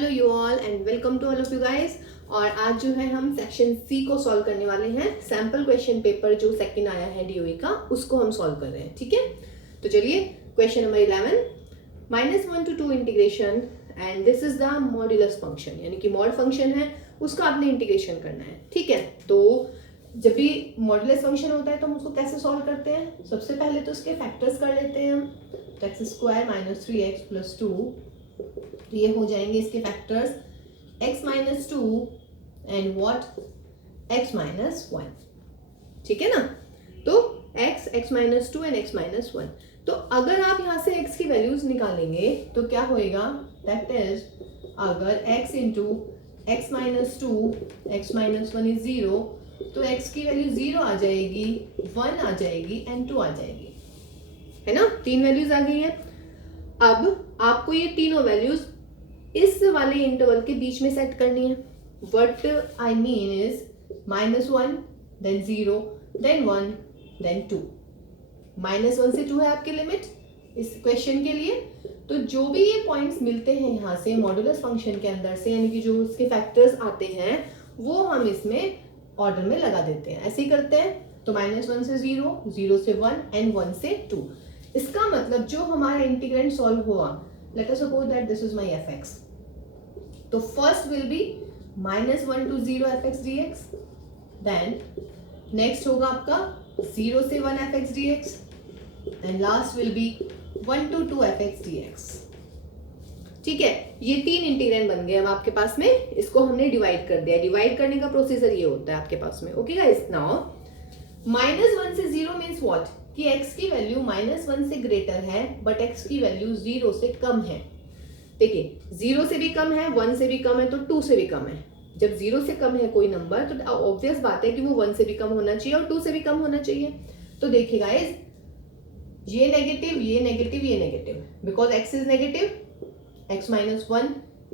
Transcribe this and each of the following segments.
Hello you all and welcome to all of you guys. और आज जो है हम सेक्शन सी को सॉल्व करने वाले हैं। सैम्पल क्वेश्चन पेपर जो सेकंड आया है डीओई का, उसको हम सॉल्व कर रहे हैं। ठीक है, तो चलिए question number 11, -1 to 2 integration and this is the modulus function, यानी कि मॉड फंक्शन है, उसका आपने इंटीग्रेशन करना है। ठीक है, तो जब भी मॉड्यूलस फंक्शन होता है तो हम उसको कैसे सॉल्व करते हैं? सबसे पहले तो उसके फैक्टर्स कर लेते हैं हम। तो x square minus 3x plus 2, तो ये हो जाएंगे इसके factors x minus 2 and what x minus 1। ठीक है ना, तो x minus 2 and x minus 1। तो अगर आप यहाँ से x की वैल्यूज निकालेंगे तो क्या होएगा? दैट इज अगर x into x minus 2 x minus 1 is 0, तो x की वैल्यू 0 आ जाएगी, 1 आ जाएगी एंड 2 आ जाएगी, है ना। तीन वैल्यूज आ गई हैं। अब आपको ये तीनों वैल्यूज इस वाले इंटरवल के बीच में सेट करनी है। What I mean is -1 then 0 then 1 then 2। -1 से 2 है आपकी लिमिट इस क्वेश्चन के लिए। तो जो भी ये पॉइंट्स मिलते हैं यहाँ से मॉड्यूलस फंक्शन के अंदर से, यानी कि जो उसके फैक्टर्स आते हैं वो हम इसमें ऑर्डर में लगा देते हैं। ऐसे ही करते हैं। तो -1 से 0, 0 से 1 एंड 1 से 2। इसका मतलब जो हमारा इंटीग्रेंड सॉल्व हुआ, let us suppose that this is my fx, तो first will be -1 to 0 fx dx, then next होगा आपका 0 से 1 fx dx and last will be 1 to 2 fx dx। ठीक है, ये तीन इंटीग्रेंड बन गए अब आपके पास में। इसको हमने डिवाइड कर दिया। डिवाइड करने का प्रोसीजर ये होता है आपके पास में। ओके गाइस, नाउ -1 से 0 मींस व्हाट कि x की वैल्यू -1 से ग्रेटर है बट x की वैल्यू 0 से कम है। देखिए, 0 से भी कम है, 1 से भी कम है, तो 2 से भी कम है। जब 0 से कम है कोई नंबर तो ऑब्वियस बात है कि वो 1 से भी कम होना चाहिए और 2 से भी कम होना चाहिए। तो देखिए गाइस, ये नेगेटिव, ये नेगेटिव, ये negative, because x is negative, x minus 1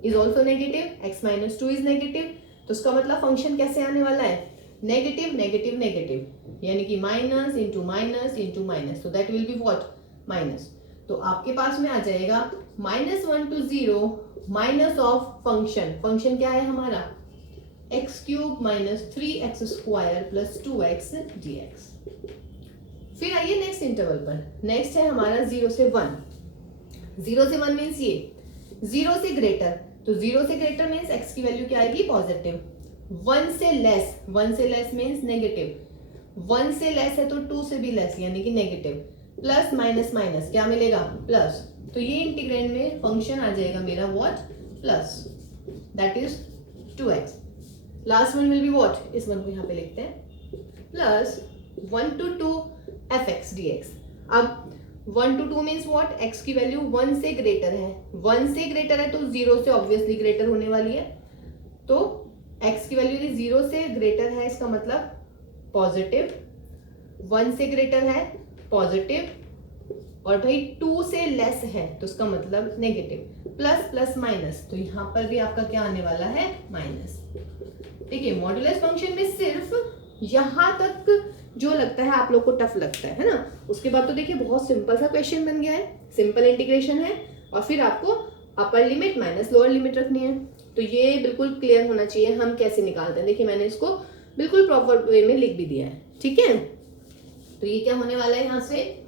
is also negative, x minus 2 is negative. तो इसका मतलब फंक्शन कैसे आने वाला है? नेगेटिव नेगेटिव नेगेटिव, यानी कि minus into minus into minus, तो that will be what? Minus. तो आपके पास में आ जाएगा -1 to 0 minus of function. Function क्या है हमारा? X cube minus 3x square plus 2x dx। फिर आइए नेक्स्ट इंटरवल पर। नेक्स्ट है हमारा 0 से 1। 0 से 1 मीन्स ये 0 से ग्रेटर, तो 0 से ग्रेटर मीन्स x की वैल्यू क्या आएगी? पॉजिटिव। 1 से लेस, 1 से लेस मीन्स नेगेटिव। 1 से लेस है तो 2 से भी लेस, यानी कि नेगेटिव। प्लस माइनस माइनस क्या मिलेगा? प्लस। तो ये इंटीग्रेंड में फंक्शन आ जाएगा मेरा what? Plus, that is 2x। Last one will be what? इस वन को यहाँ पे लिखते हैं, प्लस 1 to 2 fx dx। अब 1 to 2 मीन्स व्हाट? x की वैल्यू 1 से ग्रेटर है। 1 से ग्रेटर है तो 0 से ऑब्वियसली ग्रेटर होने वाली है। तो x की वैल्यू 0 से ग्रेटर है, इसका मतलब पॉजिटिव। 1 से ग्रेटर है पॉजिटिव, और भाई 2 से लेस है तो इसका मतलब नेगेटिव। प्लस प्लस माइनस, तो यहाँ पर भी आपका क्या आने वाला है? माइनस। देखिए, मॉड्यूलस फंक्शन में सिर्फ यहाँ तक जो लगता है आप लोग को टफ लगता है ना, उसके बाद तो देखिए बहुत सिंपल सा क्वेश्चन बन गया है। सिंपल इंटीग्रेशन है और फिर आपको upper limit minus lower limit रखनी है। तो ये बिल्कुल क्लियर होना चाहिए हम कैसे निकालते हैं। देखिए, मैंने इसको बिल्कुल प्रॉपर वे में लिख भी दिया है। ठीक है, तो ये क्या होने वाला है यहाँ से?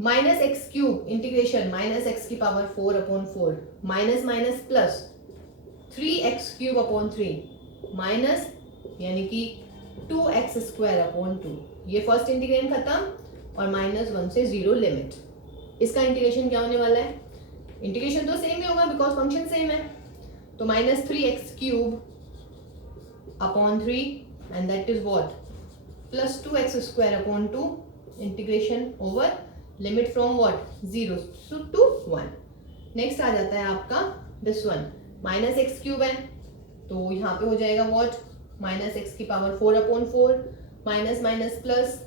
-x³ इंटीग्रेशन -x की power 4/4 minus minus plus 3x³ minus, यानी कि 2x² 2। ये फर्स्ट इंटीग्रेशन खत्म और -1 से 0 लिमिट। इसका इंटीग्रेशन क्या होने वाला है? इंटीग्रेशन तो सेम ही होगा बिकॉज फंक्शन सेम है। तो -3x³ 3 and that is what? Plus 2x² 2 integration over limit from what? 0 to 1। Next आ जाता है आपका दिस वन, -x³ है तो यहाँ पे हो जाएगा व्हाट? -x की power 4/4 minus minus plus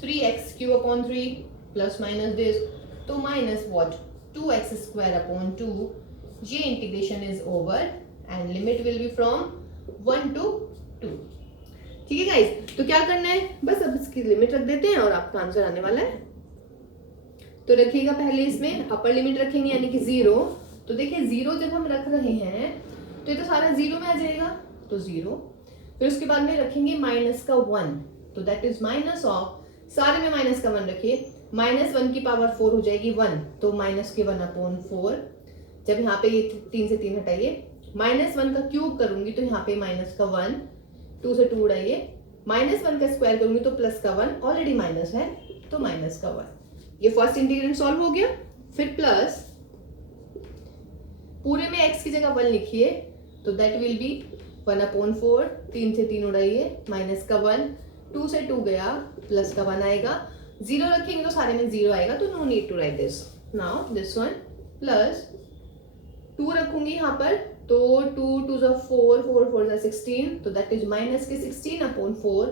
3x³ 3 plus minus this, तो माइनस व्हाट? 2x² 2। ये integration is over and limit will be from 1 to 2। ठीक है गाइस, तो क्या करना है? बस अब इसकी लिमिट रख देते हैं और आपका आंसर आने वाला है। तो रखिएगा पहले इसमें अपर लिमिट रखेंगे, यानी कि 0, तो देखिए 0 जब हम रख रहे हैं तो ये तो सारा 0 में आ जाएगा, तो 0, फिर उसके बाद में रखेंगे माइनस का 1, तो दैट इज माइनस ऑफ, सारे में माइनस का 1 रखिए, -1 की पावर 4 हो जाएगी 1, तो माइनस के 1/4, जब यहाँ पे ये 3 से 3 हटाइए, -1 का क्यूब करूंगी तो यहाँ पे माइनस का 1, 2 से 2 उड़ाइए, -1 का स्क्वायर करूंगी तो प्लस का 1, ऑलरेडी माइनस है तो माइनस का 1। ये फर्स्ट इंटीग्रेंड सॉल्व हो गया। फिर प्लस पूरे में x की जगह 1 लिखिए, तो दैट विल बी 1/4, 3 से 3 उड़ाइए, माइनस का 1, 2 से 2 गया, प्लस का 1 आएगा, 0 रखेंगे तो सारे में 0 आएगा, तो no need to write this. Now this one plus 2 रखूंगी यहाँ पर, तो 2 2 जा 4, 4 4 जा 16, तो दैट इज माइनस के 16/4,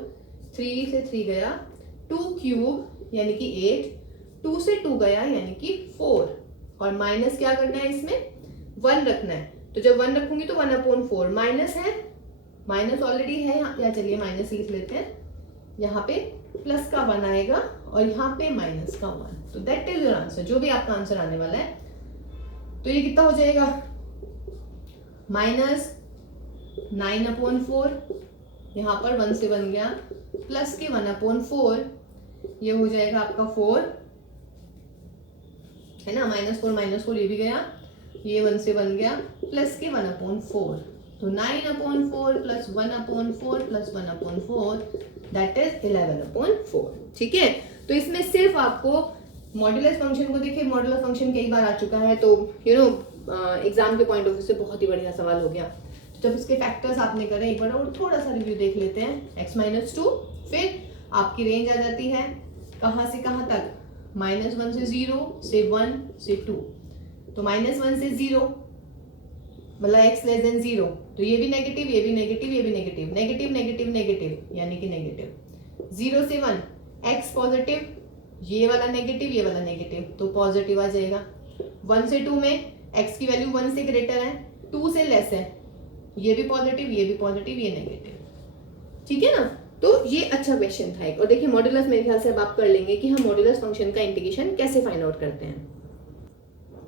3 से 3 गया, 2 क्यूब यानी कि 8, 2 से 2 गया यानी कि 4, और माइनस क्या करना है इसमें 1 रखना है, तो जब 1 रखूंगी तो 1/4, माइनस है, माइनस ऑलरेडी है या चलिए माइनस लिख लेते हैं, यहाँ पे प्लस का 1 आएगा और यहाँ पे माइनस का 1, तो दैट इज योर आंसर, जो भी आपका आंसर आने वाला है। तो ये कितना हो जाएगा, -9/4, यहाँ पर 1 से 1 गया, प्लस के 1/4, ये हो जाएगा आपका 4 है ना, -4 ये भी गया, ये 1 से 1 गया, प्लस के 1/4, तो 9/4 प्लस 1/4 प्लस 1/4, दैट इज 11/4। ठीक है, तो इसमें सिर्फ आपको मॉड्यूलस फंक्शन को देखिए, मॉड्यूलस फंक्शन कई बार आ चुका है, तो यू नो एग्जाम के पॉइंट ऑफ व्यू से बहुत ही बढ़िया सवाल हो गया। तो जब इसके फैक्टर्स आपने करे एक बार और थोड़ा सा रिव्यू देख लेते हैं, x-2, फिर आपकी रेंज आ जाती है कहाँ से कहाँ तक, -1 से 0 से 1 से 2, तो -1 से 0 मतलब x लेस देन 0, तो ये भी नेगेटिव, ये भी नेगेटिव, ये भी नेगेटिव, नेगेटिव नेगेटिव नेगेटिव यानी कि नेगेटिव, 0 से 1 x पॉजिटिव, ये वाला नेगेटिव, ये वाला नेगेटिव, तो पॉजिटिव आ जाएगा। 1 से 2 में x की वैल्यू 1 से ग्रेटर है, 2 से लेस है, ये भी पॉजिटिव, ये भी पॉजिटिव, ये नेगेटिव। ठीक है ना, तो ये अच्छा क्वेश्चन था एक। और देखिए मॉड्यूलस मेरे ख्याल से अब आप कर लेंगे कि हम मॉड्यूलस फंक्शन का इंटीग्रेशन कैसे फाइंड आउट करते हैं।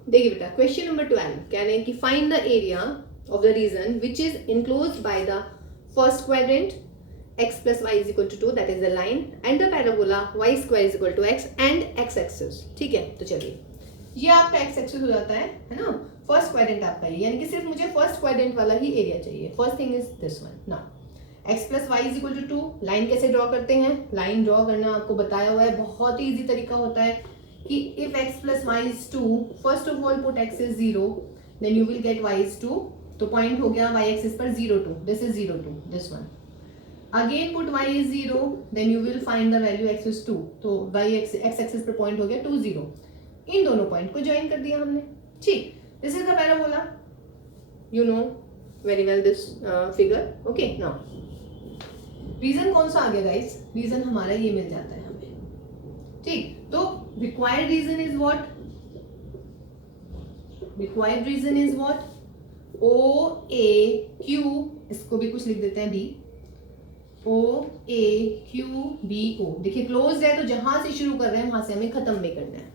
देखिए बेटा, क्वेश्चन नंबर 12 कह रहे हैं कि find the area of the region which is enclosed by the first quadrant x plus y is equal to 2, that is the line, and the parabola y square is equal to x and x axis। ठीक है, तो चलिए ये आपका x axis हो जाता है ना, फर्स्ट क्वाड्रेंट आपका ये, यानी कि सिर्फ मुझे फर्स्ट क्वाड्रेंट वाला ही एरिया चाहिए। First thing is this one. Now x plus y is equal to 2, line कैसे ड्रॉ करते हैं, लाइन ड्रॉ करना आपको बताया हुआ है, बहुत ही इजी तरीका होता है कि if x plus y is 2, first of all put x is 0, then you will get y is 2, तो पॉइंट हो गया y axis पर 0 2, this is 0 2, this one। Again put y is 0, then you will find the value x is 2, तो y x axis पर point हो गया 2 0, इन दोनों point को ज्वाइन कर दिया हमने। ठीक, this is the parabola, you know very well this figure. Okay, now region कौन सा आ गया गाइस, रीजन हमारा ये मिल जाता है हमें। ठीक, तो required region is what, required region is what, O A Q, इसको भी कुछ लिख देते हैं B, O A Q B O. देखिए क्लोज है तो जहां से शुरू कर रहे हैं वहां से हमें खत्म भी करना है।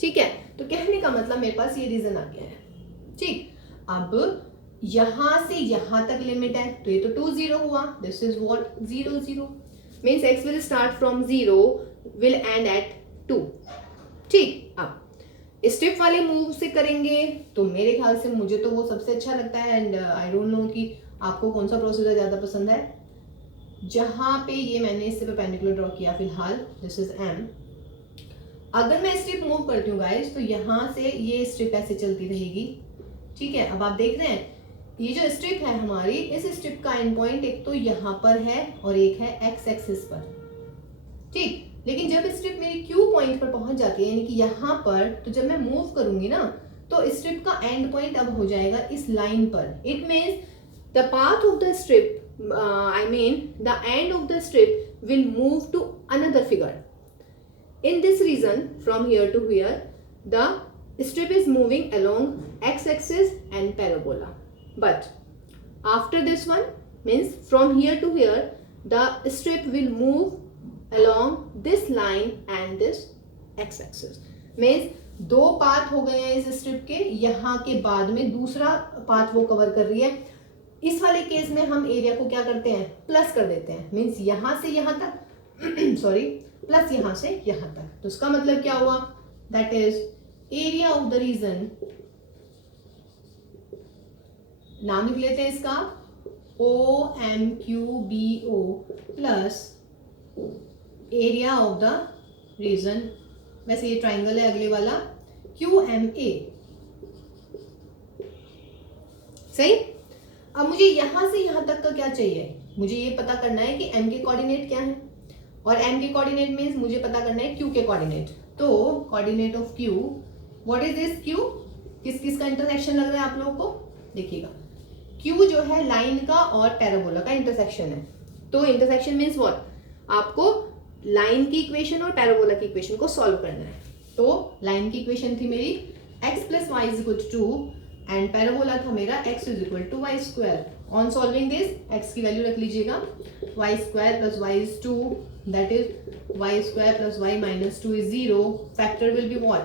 ठीक है, तो कहने का मतलब मेरे पास ये रीजन आ गया है। ठीक, अब यहां से यहां तक लिमिट है, तो ये तो 2 0 हुआ, this is what 0 0, means x will start from 0 will end at 2। ठीक, अब स्टेप वाले मूव से करेंगे तो मेरे ख्याल से मुझे तो वो सबसे अच्छा लगता है, एंड आई डोंट नो कि आपको कौन सा प्रोसीजर ज्यादा पसंद है। जहां पे ये मैंने इससे परपेंडिकुलर ड्रॉ किया फिलहाल, दिस इज m, अगर मैं स्ट्रिप मूव करती हूँ गाइस तो यहाँ से ये स्ट्रिप ऐसे चलती रहेगी। ठीक है, अब आप देख रहे हैं ये जो स्ट्रिप है हमारी, इस स्ट्रिप का एंड पॉइंट एक तो यहाँ पर है और एक है x एक्सिस पर। ठीक, लेकिन जब स्ट्रिप मेरी Q पॉइंट पर पहुंच जाती है यानी कि यहाँ पर, तो जब मैं मूव करूंगी ना तो स्ट्रिप का एंड पॉइंट अब हो जाएगा इस लाइन पर। It means the path of the strip, I mean the end of the strip will move to another figure. In this region from here to here, the strip is moving along x-axis and parabola. But after this one, means from here to here, the strip will move along this line and this x-axis. Means 2 path हो गए हैं इस strip के, यहाँ के बाद में दूसरा पाथ वो कवर कर रही है। इस वाले केस में हम एरिया को क्या करते हैं, प्लस कर देते हैं, मीन्स यहां से यहां तक सॉरी प्लस यहां से यहां तक। तो इसका मतलब क्या हुआ, that is area of the region, नाम लिख लेते हैं इसका OMQBO plus area of the region, वैसे ये ट्राइंगल है अगले वाला, QMA। सही। अब मुझे यहां से यहां तक का क्या चाहिए, मुझे ये पता करना है कि m के कोऑर्डिनेट क्या है, और m के कोऑर्डिनेट मींस मुझे पता करना है q के कोऑर्डिनेट। तो coordinate of q, what is this q, किस किस का इंटरसेक्शन लग रहा है आप लोगों को, देखिएगा q जो है लाइन का और पैराबोला का इंटरसेक्शन है। तो इंटरसेक्शन मींस व्हाट, आपको लाइन की इक्वेशन और पैराबोला की इक्वेशन को सॉल्व करना है। तो लाइन की इक्वेशन थी मेरी x plus y is equal to 2 and parabola था मेरा x is equal to y square. On solving this x की वैल्यू रख लीजिएगा, y square plus y is 2, that is y square plus y minus 2 is 0, factor will be what,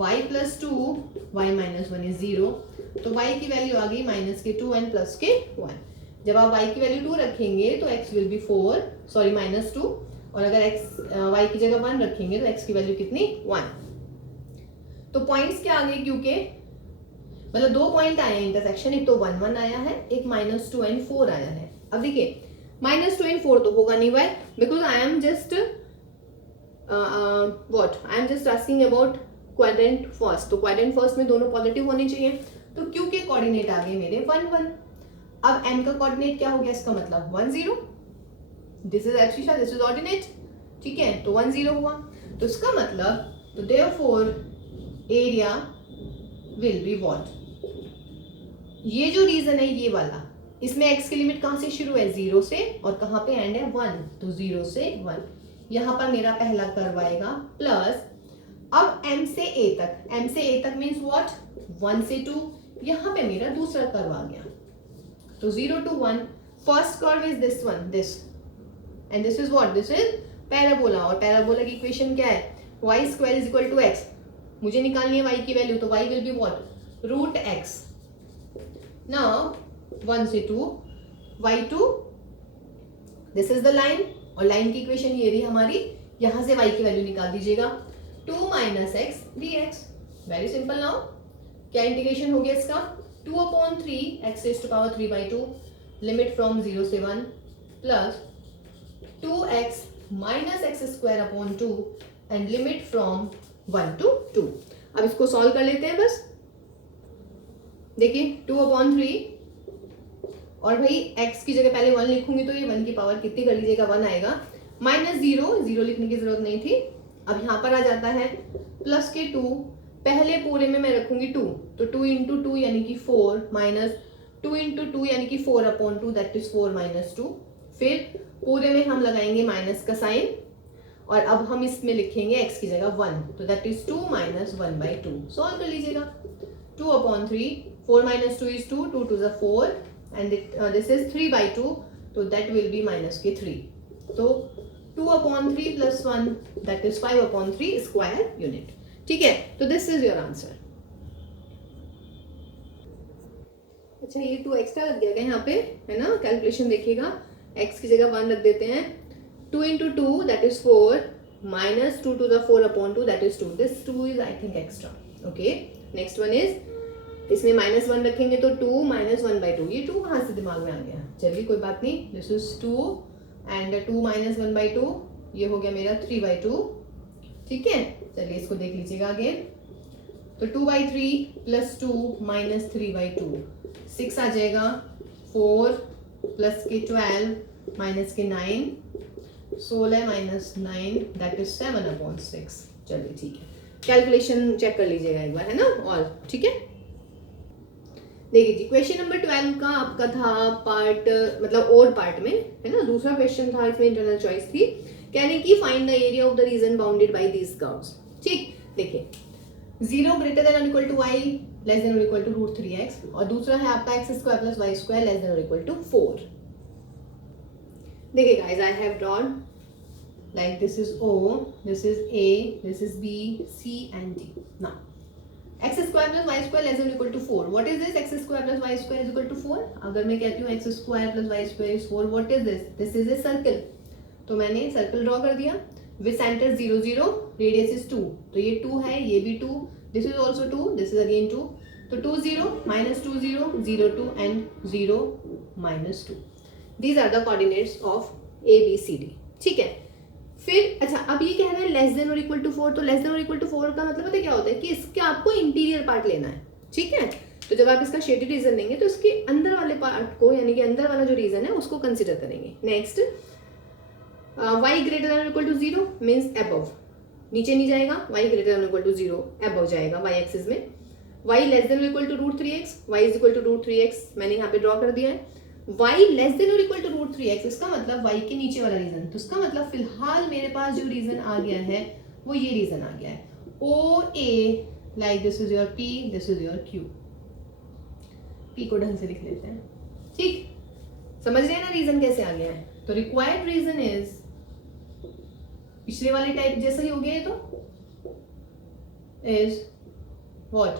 y plus 2 y minus 1 is 0। तो y की value आ गई minus के 2 and plus के 1। जब आप y की वैल्यू 2 रखेंगे तो x will be 4, sorry minus 2, और अगर x y की जगह 1 रखेंगे तो x की वैल्यू कितनी, 1। तो पॉइंट्स क्या आ गए, क्योंकि मतलब 2 पॉइंट आए हैं इंटरसेक्शन, एक तो 1 1 आया है, एक माइनस 2 एंड 4 आया है। अब देखिए माइनस 2 एंड 4 तो होगा नहीं, why, because I am just what, I am just asking about quadrant first, तो क्वाड्रेंट फर्स्ट में दोनों पॉजिटिव होने चाहिए। तो q के कोऑर्डिनेट आ गए मेरे 1 1। अब m का कोऑर्डिनेट क्या हो गया, इसका मतलब 1 0, this is abscissa, this is ordinate, ठीक है, तो 1 0 हुआ। तो इसका मतलब, तो therefore area will be what, ये जो रीजन है ये वाला, इसमें x की लिमिट कहां से शुरू है, 0 से, और कहां पे एंड है 1, तो 0 से 1, यहां पर मेरा पहला कर्व आएगा, प्लस अब m से a तक, m से a तक मींस व्हाट, 1 से 2, यहां पे मेरा दूसरा कर्व आ गया, तो 0 to 1, first curve is this one, this, and this is what, this is parabola, और पैराबोला की इक्वेशन क्या है, y square is equal to x, मुझे निकालनी है y की वैल्यू, तो y will be what, root x। Now 1 से 2, y2, this is the line, और लाइन की इक्वेशन ये रही हमारी, यहां से y की वैल्यू निकाल दीजिएगा, 2 minus x dx, very simple. Now क्या इंटीग्रेशन हो गया इसका, 2/3 x raised to power 3/2, limit from 0 से 1, plus 2x minus x square upon 2 and limit from 1 to 2। अब इसको सॉल्व कर लेते हैं बस, देखिए 2/3, और भाई x की जगह पहले 1 लिखूंगी तो ये 1 की पावर कितनी कर लीजिएगा, 1 आएगा, माइनस 0, 0 लिखने की जरूरत नहीं थी। अब यहाँ पर आ जाता है प्लस के 2, पहले पूरे में मैं रखूंगी 2, तो 2 इंटू 2 यानी कि 4, माइनस 2 इंटू 2 यानी कि 4/2, दैट इज 4 माइनस 2, फिर पूरे में हम लगाएंगे माइनस का साइन, और अब हम इसमें लिखेंगे x की जगह 1, तो दैट इज 2 माइनस 1/2, सॉल्व कर लीजिएगा, 2/3, 4 minus 2 is 2, 2 to the 4, and this is 3/2, so that will be minus के 3, तो 2/3 plus 1, that is 5/3 square unit, ठीक है, तो this is your answer। अच्छा ये 2 एक्स्ट्रा लग गया यहाँ पे, है ना, कैलकुलेशन देखिएगा, x की जगह 1 रख देते हैं, 2 into 2 that is 4, minus 2 to the 4/2 that is 2, this 2 is I think extra, okay, next one is, इसमें माइनस 1 रखेंगे तो 2 माइनस 1/2, ये 2 कहाँ से दिमाग में आ गया, चलिए कोई बात नहीं, दिस इज 2 एंड 2 माइनस 1/2, ये हो गया मेरा 3/2, ठीक है, चलिए इसको देख लीजिएगा अगेन, तो 2/3 प्लस 2 माइनस 3/2, 6 आ जाएगा, 4 प्लस के 12 माइनस के 9, 16 माइनस 9 दैट इज 7/6, चलिए ठीक है, कैलकुलेशन चेक कर लीजिएगा एक बार, है ना, और ठीक है। देखिए जी, क्वेश्चन नंबर 12 का आपका था पार्ट, मतलब और पार्ट में, है ना, दूसरा क्वेश्चन था, इसमें इंटरनल चॉइस थी, कहने की find the area of the region bounded by these curves, ठीक, देखिए 0 ग्रेटर देन और equal to y less than और इक्वल टू √3x, और दूसरा है आपका x square plus y square less than और इक्वल टू 4। देखिए guys, I have drawn like this is O, this is A, this is B, C and D. Now x square plus y square less than or equal to 4. What is this? x square plus y square is equal to 4. अगर मैं कहती हूँ x square plus y square is 4, what is this? This is a circle. तो मैंने circle draw कर दिया with center 0 0, radius is 2. तो ये 2 है, ये भी 2, this is also 2, this is again 2. तो 2 0 minus 2 0 0 2 and 0 minus 2. These are the coordinates of A B C D. ठीक है. फिर अच्छा, अब ये कह रहे हैं लेस देन और इक्वल टू 4. तो लेस देन और इक्वल टू 4 का मतलब पता क्या होता है कि इसके आपको इंटीरियर पार्ट लेना है. ठीक है. तो जब आप इसका शेडेड रीजन लेंगे तो इसके अंदर वाले पार्ट को, यानी कि अंदर वाला जो रीजन है उसको कंसिडर करेंगे. Next y greater than equal to 0 means above, नीचे नहीं जाएगा. y greater than equal to 0 above जाएगा y एक्सिस में. y less than equal to root 3x, y is equal to root 3x मैंने यहाँ पे ड्रॉ कर दिया है. y लेस देन और इक्वल टू रूट 3x, इसका मतलब y के नीचे वाला रीजन. तो इसका मतलब फिलहाल मेरे पास जो रीजन आ गया है वो ये रीजन आ गया है. OA like this is your P, this is your Q. P को ढंग से लिख लेते हैं. ठीक, समझ रहे हैं ना रीजन कैसे आ गया है. तो रिक्वायर्ड रीजन इज पिछले वाले टाइप जैसा ही हो गया है. तो is what?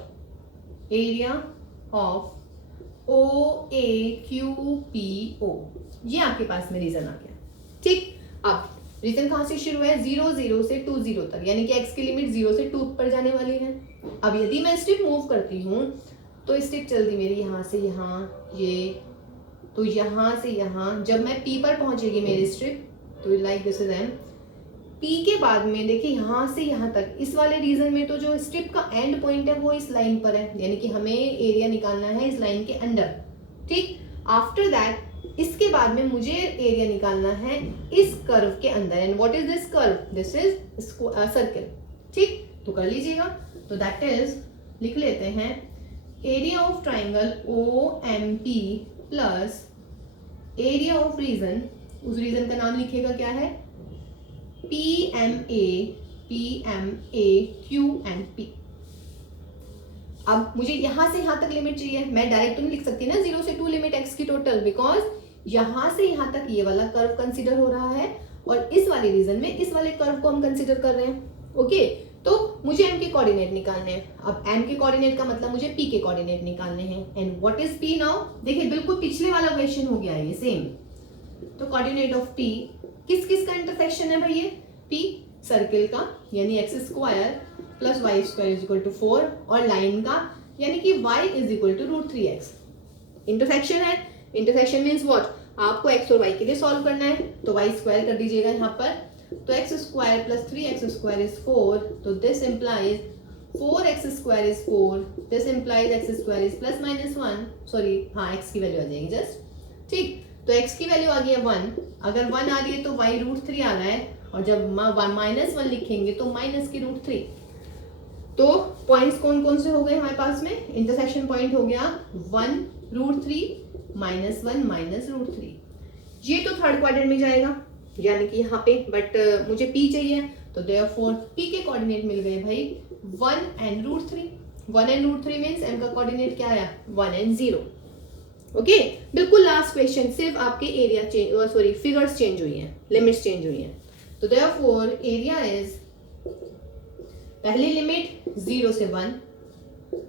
Area of OAQPO. ये आपके पास में रीजन आ गया. ठीक, अब रीजन कहां से शुरू है? 0 0 से 2 0 तक, यानी कि x की लिमिट 0 से 2 पर जाने वाली है. अब यदि मैं स्टेप मूव करती हूँ तो स्टेप चलती मेरी यहाँ से यहाँ, ये तो यहाँ से यहाँ. जब मैं P पर पहुंचेगी मेरी स्ट्रिप, तो like this is M. P के बाद में देखिए यहाँ से यहाँ तक, इस वाले रीजन में तो जो स्ट्रिप का एंड पॉइंट है वो इस लाइन पर है, यानी कि हमें एरिया निकालना है इस लाइन के अंदर. ठीक, आफ्टर दैट इसके बाद में मुझे एरिया निकालना है इस कर्व के अंदर. And what is this curve? This is circle. ठीक, तो कर लीजिएगा. तो दैट इज, लिख लेते हैं, area of triangle OMP plus area of region, उस रीजन का नाम लिखिएगा क्या है? PMA, PMA, Q and P. अब मुझे यहां से यहां तक लिमिट चाहिए. मैं डायरेक्ट तो नहीं लिख सकती ना 0 से 2 लिमिट x की टोटल, बिकॉज यहां से यहां तक ये वाला कर्व कंसीडर हो रहा है और इस वाले रीजन में इस वाले कर्व को हम कंसीडर कर रहे हैं. ओके, तो मुझे m के कोऑर्डिनेट निकालने हैं. अब m के कोऑर्डिनेट का मतलब मुझे p के कोऑर्डिनेट निकालने हैं. And what is p now? देखिए बिल्कुल पिछले वाला क्वेश्चन हो गया है ये सेम. तो कोऑर्डिनेट ऑफ p किस किस का इंटरसेक्शन है भाई? ये P सर्किल का, यानी x square plus y square is equal to 4, और लाइन का, यानी कि y is equal to root 3x. Intersection है. Intersection means what? आपको x और y के लिए सॉल्व करना है. तो y स्क्वायर कर दीजिएगा यहाँ पर. तो x square plus 3x square is 4. तो this implies 4x square is 4. This implies x square is plus minus 1. Sorry, हाँ, x की वैल्यू आ जाएगी जस्ट. ठीक, तो x की वैल्यू आ गई है 1. अगर 1 आ रही है तो y रूट 3 आना है, और जब माइनस 1 लिखेंगे तो माइनस की रूट 3. तो पॉइंट्स कौन कौन से हो गए हमारे पास में? इंटरसेक्शन पॉइंट हो गया 1 रूट 3 माइनस 1 माइनस रूट 3. ये तो थर्ड क्वाड्रेंट में जाएगा, यानी कि यहाँ पे, बट मुझे P चाहिए. तो देयरफॉर P के कोऑर्डिनेट मिल गए भाई 1 and root 3. 1 and root 3 means M का कोऑर्डिनेट क्या आया? 1 एंड 0. ओके, बिल्कुल लास्ट क्वेश्चन. सिर्फ आपके area change, sorry, figures change हुई हैं, लिमिट्स चेंज हुई हैं. तो देयरफॉर एरिया इज, पहली लिमिट 0 से 1,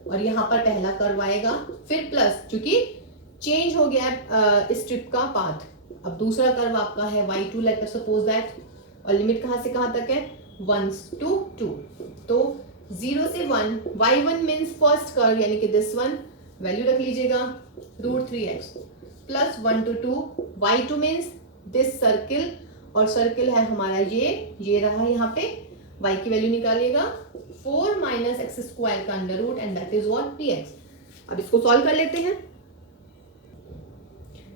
और यहाँ पर पहला कर्व आएगा, फिर प्लस, क्योंकि चेंज हो गया स्ट्रिप का पाथ. अब दूसरा कर्व आपका है y2, late us suppose that, और लिमिट कहाँ से कहाँ तक है? 1 to 2. तो 0 से 1, y1 मीन्स फर्स्ट कर्व, यानी कि दिस वन, वैल्यू रख लीजिएगा root 3x, plus 1 to 2, y2 means this circle, और सर्किल है हमारा ये रहा यहाँ पे. y की वैल्यू निकालिएगा 4 माइनस एक्स स्क्वायर का under root, and that is what? px. अब इसको सॉल्व कर लेते हैं.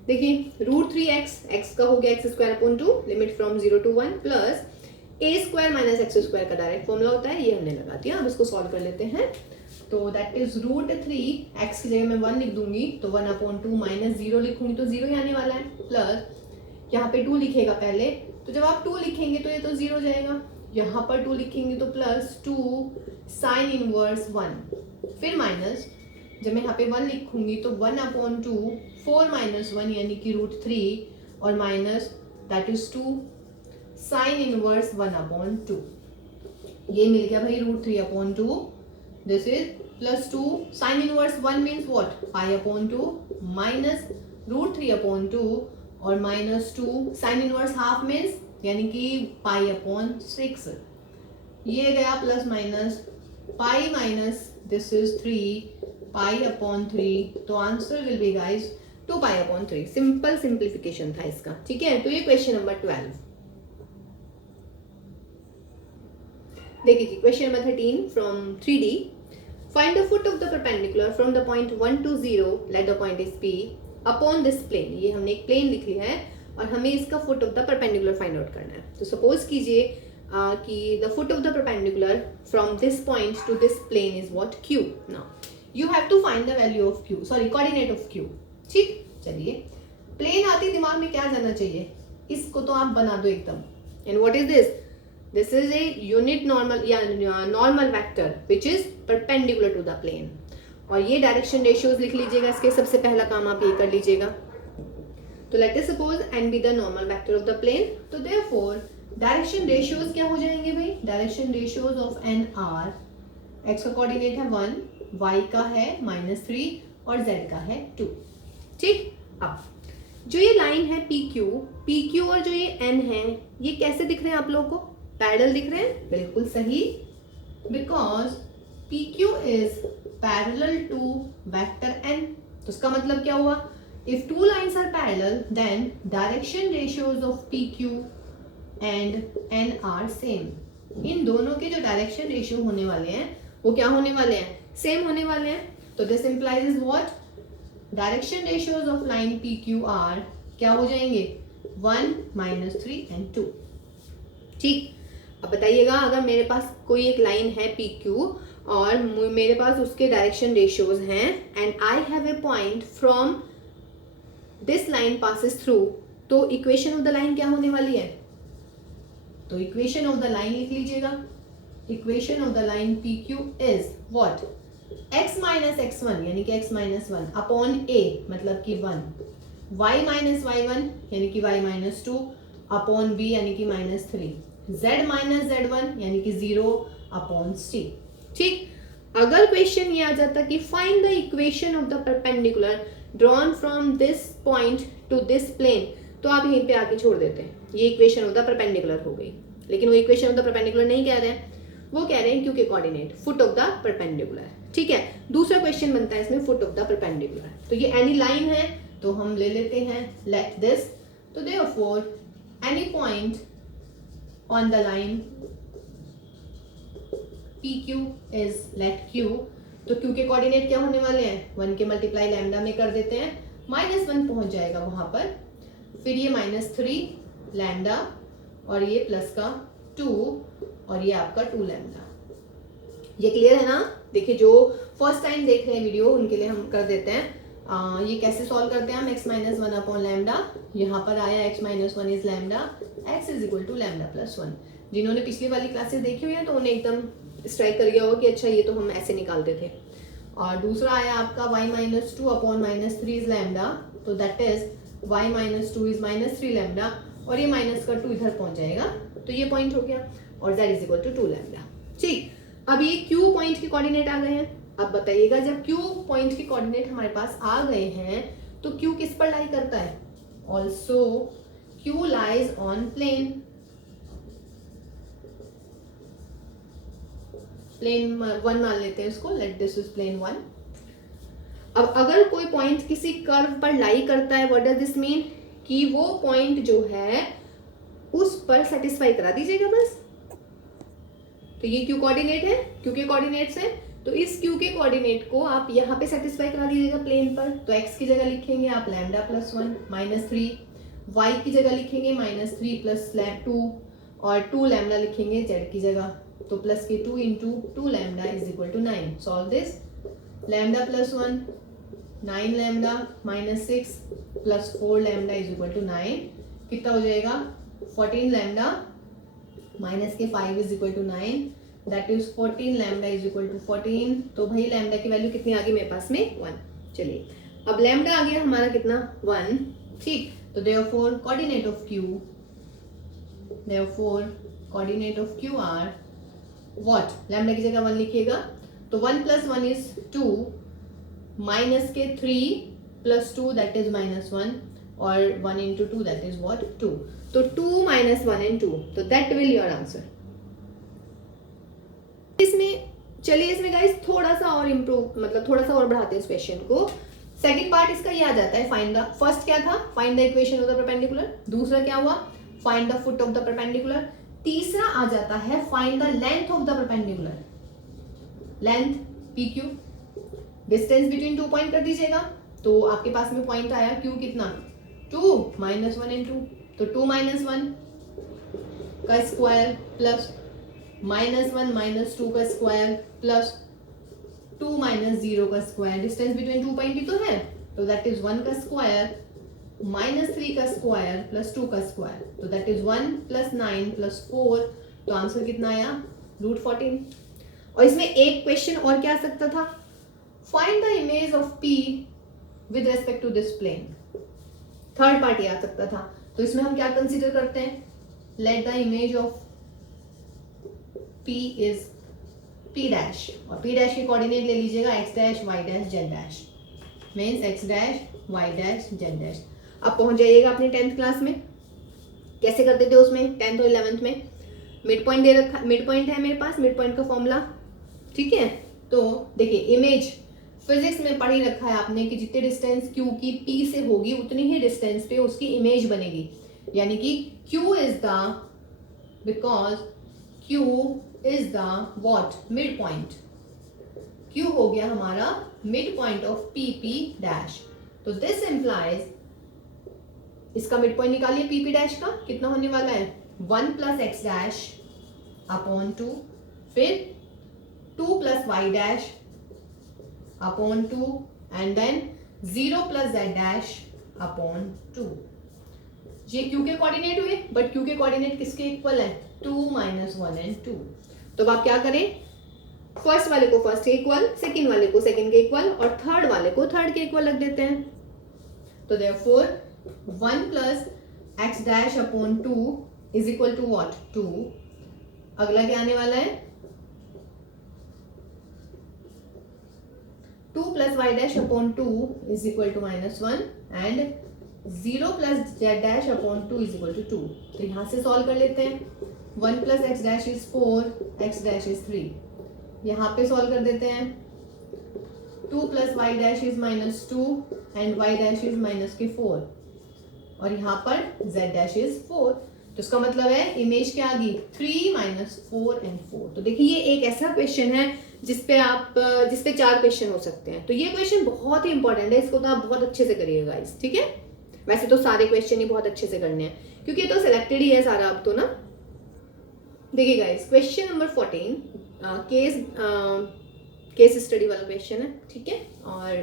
देखिए रूट 3x, x का हो गया x square upon 2, limit from 0 to 1, plus a square minus x square का डायरेक्ट फॉर्मूला होता है, ये हमने लगा दिया. अब इसको सॉल्व कर लेते हैं. तो दैट इज रूट 3, x की जगह मैं 1 लिख दूंगी, तो 1 अपॉन 2 माइनस 0 लिखूंगी तो 0 ही आने वाला है, प्लस यहाँ पे 2 लिखेगा पहले. तो जब आप 2 लिखेंगे तो ये तो 0 जाएगा. यहाँ पर 2 लिखेंगे तो प्लस 2 साइन इनवर्स 1, फिर माइनस, जब मैं यहाँ पे 1 लिखूंगी तो 1 अपॉन 2 4 माइनस 1, यानी कि रूट 3, और minus that is 2 sine inverse 1/2, ये मिल गया भाई √3/2, this is +2 sine inverse 1 means what π/2 minus √3/2 और -2 साइन इनवर्स हाफ मीन्स यानी कि π/6, ये गया plus minus pi minus this is 3 π/3, तो answer will be guys 2 π/3। Simple simplification था इसका, ठीक है। तो ये क्वेश्चन नंबर 12। देखिए question number 13 from 3D, find the foot of the perpendicular from the point 1 to 0, let the point is P upon this plane. ये हमने एक प्लेन लिख लिया है और हमें इसका foot of the perpendicular find out करना है। तो सपोज कीजिए कि the foot of the perpendicular from this point to this plane is what Q। Now you have to find the value of Q, sorry coordinate of Q, ठीक। चलिए plane आती दिमाग में क्या जाना चाहिए, इसको तो आप बना दो एकदम। And what is this, this is a unit normal या normal vector which is perpendicular to the plane. और ये डायरेक्शन रेशियोज लिख लीजिएगा, इसके सबसे पहला काम आप ये कर लीजिएगा। तो let us suppose N be the normal vector of the plane, तो देयरफॉर डायरेक्शन रेशियोज क्या हो जाएंगे भाई, direction ratios of N R, x का कोऑर्डिनेट है 1, वाई का है -3 और जेड का है 2, ठीक। अब जो ये लाइन है PQ और जो ये N है, ये कैसे दिख रहे हैं आप लोगों को, पैरेलल दिख रहे हैं, बिल्कुल सही, because PQ is parallel to vector N। तो इसका मतलब क्या हुआ, if two lines are parallel then direction ratios of PQ and N are same. इन दोनों के जो डायरेक्शन रेशियो होने वाले हैं वो क्या होने वाले हैं, सेम होने वाले हैं। तो this implies what, direction ratios of line PQR क्या हो जाएंगे 1, -3 एंड 2, ठीक। अब बताइएगा अगर मेरे पास कोई एक लाइन है PQ और मेरे पास उसके डायरेक्शन रेशियोज हैं and I have a point from this line passes through, तो इक्वेशन ऑफ द लाइन क्या होने वाली है, तो इक्वेशन ऑफ द लाइन लिख लीजिएगा। Equation of the line PQ is what, x - x1 यानी कि x - 1 अपॉन a मतलब कि 1, y - y1 यानी कि y - 2 अपॉन b यानी कि -3, z - z1 यानी कि 0 अपॉन c, ठीक। अगर क्वेश्चन ये आ जाता कि find the equation of the perpendicular drawn from this point to this plane, तो आप यहीं पे आके छोड़ देते हैं, ये इक्वेशन ऑफ द परपेंडिकुलर हो गई। लेकिन वो इक्वेशन ऑफ द परपेंडिकुलर नहीं कह रहे हैं, वो कह रहे हैं क्योंकि coordinate foot of the perpendicular, ठीक है। दूसरा क्वेश्चन बनता है इसमें फुट ऑफ द परपेंडिकुलर, तो ये एनी लाइन है तो हम ले लेते हैं लेट दिस, तो therefore any point on the line PQ is let Q, तो Q के कोऑर्डिनेट क्या होने वाले हैं, 1 के मल्टीप्लाई लैम्डा में कर देते हैं, -1 पहुंच जाएगा वहां पर, फिर ये -3 लैम्डा और ये प्लस का 2 और ये आपका 2 लैम्डा। ये क्लियर है ना। देखिए जो फर्स्ट टाइम देख रहे हैं वीडियो उनके लिए हम कर देते हैं, ये कैसे सॉल्व करते हैं हम, x - 1 अपॉन लैम्डा, यहाँ पर आया x - 1 is lambda, x is equal to lambda plus 1। जिन्होंने पिछली वाली क्लासेस देखी हुई है तो उन्हें एकदम स्ट्राइक कर गया होगा कि अच्छा ये तो हम ऐसे निकालते थे। और दूसरा आया आपका y - 2 अपॉन -3 इज लैम्डा, तो that is y - 2 is -3 lambda और ये माइनस का 2 इधर पहुंच जाएगा, तो ये पॉइंट हो गया और z is equal to 2 lambda, ठीक। अब ये Q पॉइंट के कोऑर्डिनेट आ गए हैं। अब बताइएगा जब Q पॉइंट के कोऑर्डिनेट हमारे पास आ गए हैं तो Q किस पर लाई करता है, also Q lies on plane, plane 1 मान लेते हैं इसको, लेट दिस इज प्लेन 1। अब अगर कोई पॉइंट किसी कर्व पर लाई करता है, व्हाट डज दिस मीन, कि वो पॉइंट जो है उस पर सेटिस्फाई करा दीजिएगा बस। तो ये Q कोऑर्डिनेट है, Q के कोऑर्डिनेट्स है, तो इस Q के कोऑर्डिनेट को आप यहाँ पे सेटिस्फाई करा दीजिएगा प्लेन पर। तो x की जगह लिखेंगे आप लैम्डा प्लस 1 -3, y की जगह लिखेंगे -3 प्लस 2 और 2 लैम्डा लिखेंगे z की जगह, तो प्लस के 2 into 2 lambda is equal to 9। Solve this, lambda plus 1 9 lambda -6 plus 4 lambda is equal to 9, कितना हो जाएगा 14 लैम्डा माइनस के 5 is equal to 9, that is 14 lambda is equal to 14। तो भाई लैम्डा की वैल्यू कितनी आ गई मेरे पास में 1। चलिए अब लैम्डा आ गया हमारा कितना 1, ठीक। तो therefore coordinate of Q therefore coordinate of q are what, lambda की जगह 1 लिखिएगा तो 1 + 1 is 2, माइनस के 3 + 2 that is -1 और 1 × 2 that is what, 2. तो 2 - 1 and 2, तो that will your answer. इसमें गाइस थोड़ा सा और इम्प्रूव, मतलब थोड़ा सा और बढ़ाते हैं इस क्वेश्चन को. सेकंड पार्ट इसका ये आ जाता है, फाइंड द, फर्स्ट क्या था, find the equation of the perpendicular. दूसरा क्या हुआ, find the foot of the perpendicular. तीसरा आ जाता है find the length of the perpendicular. Length PQ, distance between 2 point कर दीजिएगा. तो आपके पास में पॉइंट आया Q कितना, 2 - 1 and 2, तो 2 - 1 का स्क्वायर प्लस -1 - 2 का स्क्वायर प्लस 2 - 0 का स्क्वायर. डिस्टेंस बिटवीन 2 पॉइंट ही तो है, तो दैट इज 1 का स्क्वायर -3 का स्क्वायर प्लस 2 का स्क्वायर, तो दैट इज 1 + 9 + 4. तो आंसर कितना आया, √14. और इसमें एक क्वेश्चन और क्या आ सकता था, find the image of P with respect to this plane. Third party आ सकता था. तो इसमें हम क्या कंसीडर करते हैं, let the image of P is P dash, और P डैश की कोऑर्डिनेट ले लीजिएगा x dash y dash z dash, means x dash y dash z dash. अब पहुंच जाइएगा अपने 10th क्लास में. कैसे करते थे उसमें 10th और 11th में, मिड पॉइंट दे रखा, मिड पॉइंट है मेरे पास, मिड पॉइंट का फॉर्मूला, ठीक है. तो देखिए इमेज फिजिक्स में पढ़ ही रखा है आपने कि जितने डिस्टेंस Q की P से होगी उतनी ही डिस्टेंस पे उसकी इमेज बनेगी. यानी कि Q is the, because Q is the what, mid point. Q हो गया हमारा mid point of PP dash. तो दिस इंप्लाइज, इसका मिड पॉइंट निकालिए PP डैश का, कितना होने वाला है, 1 + x डैश अपॉन 2, फिर 2 + y dash upon 2 and then 0 + z dash upon 2. ये Q के कोऑर्डिनेट हुए, बट Q के कोऑर्डिनेट किसके इक्वल है, 2 - 1 and 2. तो अब आप क्या करें, फर्स्ट वाले को फर्स्ट के इक्वल, सेकंड वाले को सेकंड के इक्वल और थर्ड वाले को थर्ड के इक्वल रख देते हैं. तो therefore 1 + x dash upon 2 is equal to what, 2. अगला क्या आने वाला है, 2 + y dash upon 2 is equal to -1 and 0 + z dash upon 2 is equal to 2. तो यहां से सॉल्व कर लेते हैं. 1 + x dash is 4, x dash is 3. यहाँ पे सॉल्व कर देते हैं. 2 + y dash is -2 and y dash is -4 और यहाँ पर z डैश इज 4. तो इसका मतलब है इमेज क्या आ गई, 3 - 4 and 4. तो देखिए ये एक ऐसा क्वेश्चन है जिसपे 4 क्वेश्चन हो सकते हैं. तो ये क्वेश्चन बहुत ही इंपॉर्टेंट है, इसको तो आप बहुत अच्छे से करिएगा गाइस, ठीक है. वैसे तो सारे क्वेश्चन ही बहुत अच्छे से करने हैं क्योंकि ये तो सिलेक्टेड ही है सारा अब तो ना. देखिए guys question number 14 case study वाला क्वेश्चन है, ठीक है, और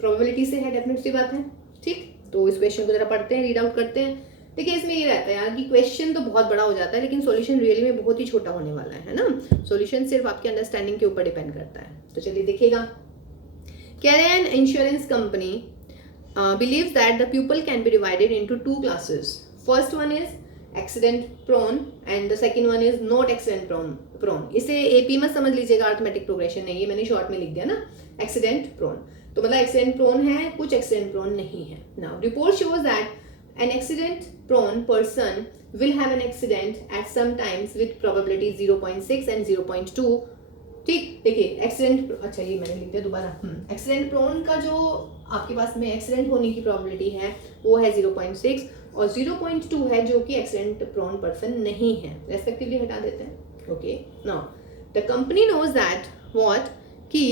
प्रोबेबिलिटी से है, डेफिनेट सी बात है, ठीक. तो इस क्वेश्चन को जरा पढ़ते हैं, रीड आउट करते हैं. देखिए इसमें ये रहता है यार कि क्वेश्चन तो बहुत बड़ा हो जाता है लेकिन सॉल्यूशन रियली में बहुत ही छोटा होने वाला है ना. सॉल्यूशन सिर्फ आपकी अंडरस्टैंडिंग के ऊपर डिपेंड करता है. तो चलिए देखिएगा. कैरियन insurance company believes that the pupil can be divided into 2 classes. First one is accident prone and the second one is not accident prone. इसे AP मत समझ लीजिएगा, अर्थमेटिक प्रोग्रेशन नहीं, ये मैंने शॉर्ट में लिख दिया ना, एक्सीडेंट प्रोन. तो मतलब एक्सीडेंट प्रोन है, कुछ एक्सीडेंट प्रोन नहीं है. Now report shows that an accident prone person will have an accident at some times with probability 0.6 and 0.2. ठीक, देखिए एक्सीडेंट, अच्छा ये मैंने लिख दिया दोबारा. एक्सीडेंट प्रोन का जो आपके पास में एक्सीडेंट होने की प्रोबेबिलिटी है वो है 0.6 और 0.2 है जो कि एक्सीडेंट प्रोन पर्सन नहीं है, रेस्पेक्टिवली हटा देते हैं. Okay, now the company knows that what कि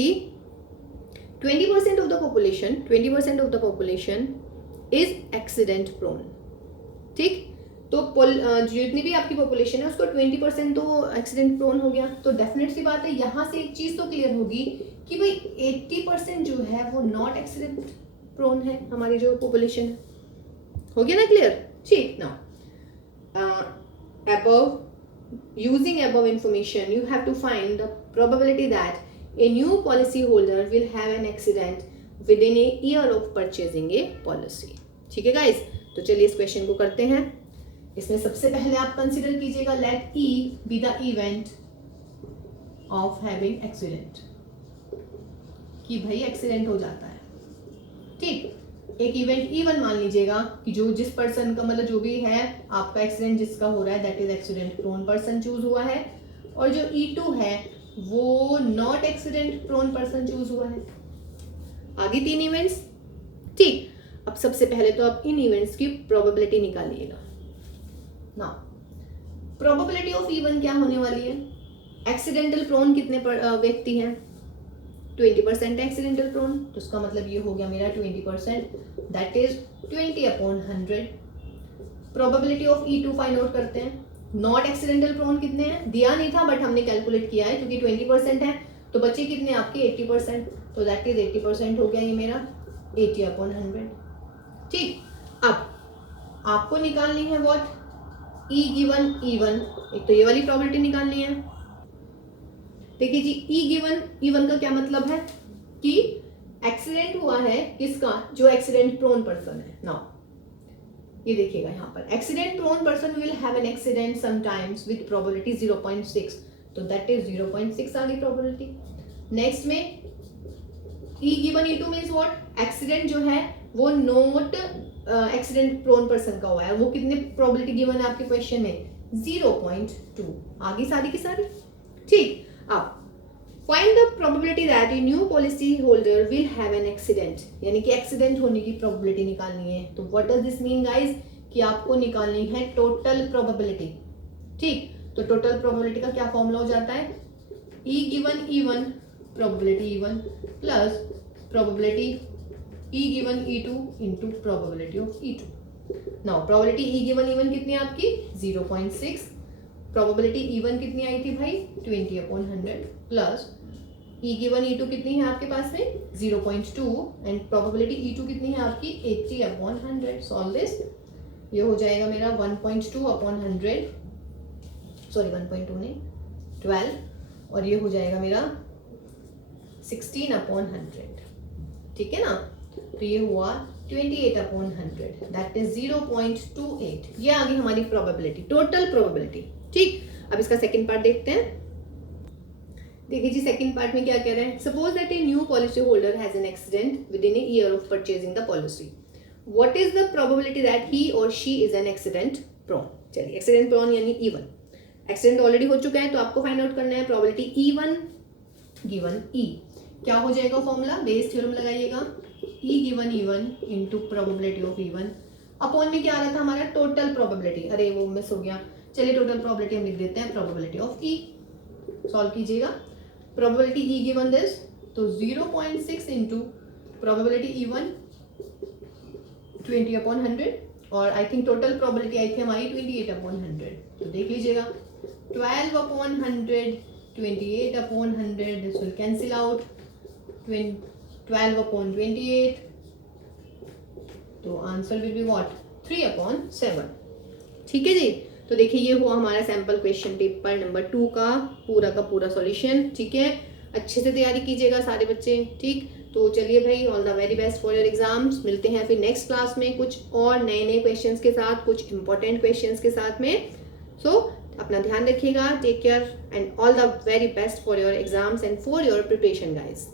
20% of the population is accident prone. ठीक, तो जितनी भी आपकी पॉपुलेशन है उसको 20% तो एक्सीडेंट प्रोन हो गया. तो डेफिनेट सी बात है यहाँ से एक चीज तो क्लियर होगी कि भाई 80% जो है वो नॉट एक्सीडेंट प्रोन है, हमारी जो पॉपुलेशन है. हो गया ना क्लियर. ठीक, now above using above information you have to find the probability that a new policy holder will have an accident within a year of purchasing a policy. ठीक है गाइस, तो चलिए इस क्वेश्चन को करते हैं. इसमें सबसे पहले आप कंसिडर कीजिएगा let E be the event of having accident, कि भाई एक्सीडेंट हो जाता है, ठीक। एक इवेंट E1 मान लीजिएगा कि जो जिस पर्सन का मतलब जो भी है आपका एक्सीडेंट जिसका हो रहा है that is accident prone person choose हुआ है, और जो E2 है वो not accident prone person choose हुआ है। आगे 3 इवेंट्स, ठीक। अब सबसे पहले तो आप इन इवेंट्स की प्रोबेबिलिटी निकालिएगा ना। प्रोबेबिलिटी ऑफ E1 क्या होने वाली है? एक्सीडेंटल प्रोन कितने व्यक्ति हैं? 20% एक्सीडेंटल प्रोन, तो उसका मतलब ये हो गया मेरा 20%, that is 20/100। Probability of E2 find out करते हैं। नॉट एक्सीडेंटल प्रोन कितने हैं दिया नहीं था बट हमने कैलकुलेट किया है, क्योंकि 20% है तो बच्चे कितने आपके 80%, तो दैट इज 80% हो गया ये मेरा 80/100, ठीक। अब आपको निकालनी है व्हाट E गिवन E1, एक तो ये वाली प्रोबेबिलिटी निकालनी है। देखिए जी E गिवन E1 का क्या मतलब है कि एक्सीडेंट हुआ है किसका, जो एक्सीडेंट प्रोन पर्सन है। नाउ ये देखिएगा यहाँ पर accident prone person will have an accident sometimes with probability 0.6, तो दैट इज 0.6 आ गई प्रोबेबिलिटी। नेक्स्ट में E given E2 means what, accident जो है वो नॉट एक्सीडेंट प्रोन पर्सन का हुआ है, वो कितने प्रोबेबिलिटी गिवन है आपके क्वेश्चन में 0.2, आगे सारी की सारी, ठीक। अब find the probability that a new policy holder will have an accident, यानी कि एक्सीडेंट होने की प्रोबेबिलिटी निकालनी है। तो what does this mean guys, कि आपको निकालनी है टोटल प्रोबेबिलिटी, ठीक। तो टोटल प्रोबेबिलिटी का क्या फॉर्मूला हो जाता है, E given E1 probability E1 plus probability E given E2 into probability of E2। Now probability E given E1 कितनी है आपकी 0.6, प्रोबेबिलिटी E1 कितनी आई थी भाई 20/100 प्लस E गिवन E2 कितनी है आपके पास में 0.2 एंड प्रोबेबिलिटी E2 कितनी है आपकी 80/100। सॉल्व दिस, ये हो जाएगा मेरा 1.2/100, सॉरी 1.2 नहीं 12, और ये हो जाएगा मेरा 16/100, ठीक है ना। तो ये हुआ 28/100, दैट इज 0.28। ये आ गई हमारी प्रोबेबिलिटी, टोटल प्रोबेबिलिटी, ठीक। अब इसका सेकंड पार्ट देखते हैं। देखिए जी सेकंड पार्ट में क्या कह रहे हैं, suppose that a new policy holder has an accident within a year of purchasing the policy, what is the probability that he or she is an accident prone. चलिए accident prone यानी E1, accident already हो चुका है तो आपको find out करना है probability E1 given E, क्या हो जाएगा फॉर्मूला, बेस थ्योरम लगाइएगा, E given E1 into probability of E1 upon में क्या आ रहा था हमारा टोटल प्रोबेबिलिटी, अरे वो मिस हो गया, चलिए टोटल प्रोबेबिलिटी हम लिख देते हैं प्रोबेबिलिटी ऑफ E। सॉल्व कीजिएगा, प्रोबेबिलिटी E गिवन दिस, तो 0.6 इनटू प्रोबेबिलिटी E1 20/100, और आई थिंक टोटल प्रोबेबिलिटी आई थी हमारी 28/100, तो देख लीजिएगा 12/100 28/100, दिस विल कैंसिल आउट, 12/28, तो आंसर विल बी व्हाट 3/7, ठीक है जी। तो देखिए ये हुआ हमारा सैंपल क्वेश्चन पेपर नंबर 2 का पूरा सॉल्यूशन, ठीक है। अच्छे से तैयारी कीजिएगा सारे बच्चे, ठीक। तो चलिए भाई all the very best for your exams, मिलते हैं फिर नेक्स्ट क्लास में कुछ और नए क्वेश्चंस के साथ, कुछ इंपॉर्टेंट क्वेश्चंस के साथ में। सो अपना ध्यान रखिएगा, take care and all the very best for your exams and for your preparation guys.